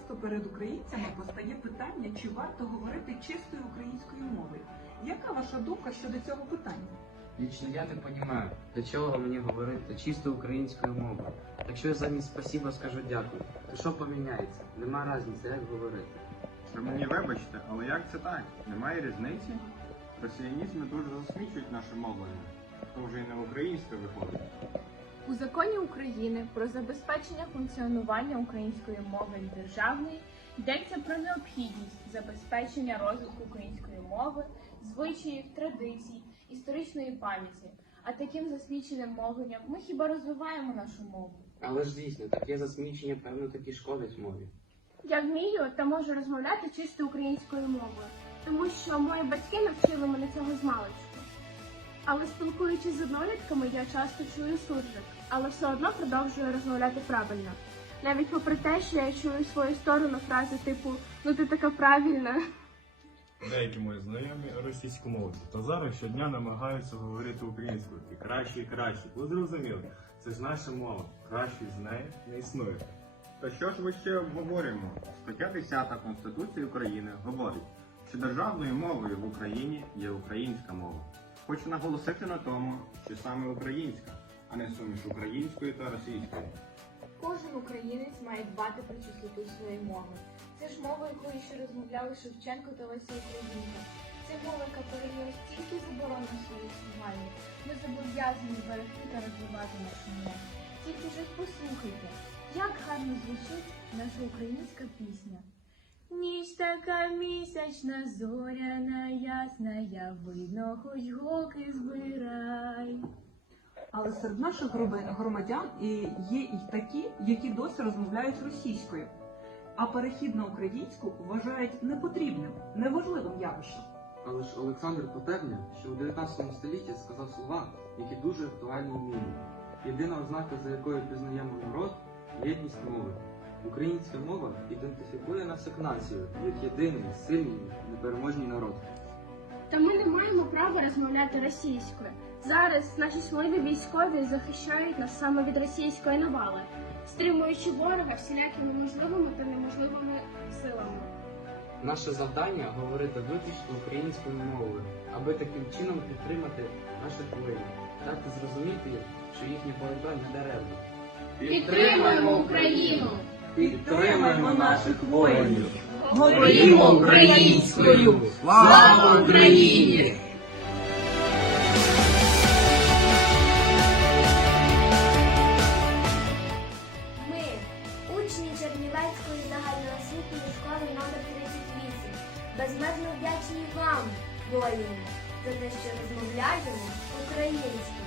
перед українцями постає питання, чи варто говорити чистою українською мовою. Яка ваша думка щодо цього питання? Лично я не понимаю, для чого мені говорити чисто українською мовою. Якщо я замість спасіба скажу дякую, то що поміняється? Нема різниці, як говорити. Ви мені вибачте, але як це так? Немає різниці? Росіянізми дуже засмічують наше мовлення. То вже й не в українське виходить. Законі України про забезпечення функціонування української мови як державної йдеться про необхідність забезпечення розвитку української мови, звичаїв, традицій, історичної пам'яті. А таким засміченим мовленням ми хіба розвиваємо нашу мову? Але ж дійсно, таке засмічення, певно, таки шкодить мові. Я вмію та можу розмовляти чисто українською мовою, тому що мої батьки навчили мене цього з маличку. Але спілкуючись з однолітками, я часто чую суржик, але все одно продовжую розмовляти правильно. Навіть попри те, що я чую свою сторону фрази типу Ну ти така правильна. Деякі мої знайомі російськомовні, та зараз щодня намагаються говорити українською і краще і краще. Ви зрозуміли, це ж наша мова. Краще з неї не існує. То що ж ви ще обговорюємо? Стаття 10 Конституції України говорить, що державною мовою в Україні є українська мова. Хочу наголосити на тому, що саме українська, а не суміш української та російської. Кожен українець має дбати про чистоту своєї мови. Це ж мова, якою ще розмовляли Шевченко та Леся Українка. Це мова, яка перейняла стільки заборон на своє існування. Ми зобов'язані берегти та розвивати нашу мову. Тільки ж послухайте, як гарно звучить наша українська пісня. Ніч така місячна, зоряна, ясна, я видно, хоч гоки збирай. Але серед наших громадян є і такі, які досі розмовляють російською, а перехід на українську вважають непотрібним, неважливим явищем. Але ж Олександр Потерня, що у 19 столітті сказав слова, які дуже актуальні в нині. Єдина ознака, за якою пізнаємо народ єдність мови. Українська мова ідентифікує нас як націю, як єдиний, сильний, непереможний народ. Та ми не маємо права розмовляти російською. Зараз наші сміливі військові захищають нас саме від російської навали, стримуючи ворога всілякими можливими та неможливими силами. Наше завдання говорити виключно українською мовою, аби таким чином підтримати наших воїнів, дати зрозуміти, що їхня боротьба не даремна. Підтримуємо Україну! Підтримаємо наших воїнів! Говоримо українською! Слава Україні! Ми, учні Чернівецької загальноосвітньої школи номер 38, безмежно вдячні вам, воїни, за те, що розмовляємо українською.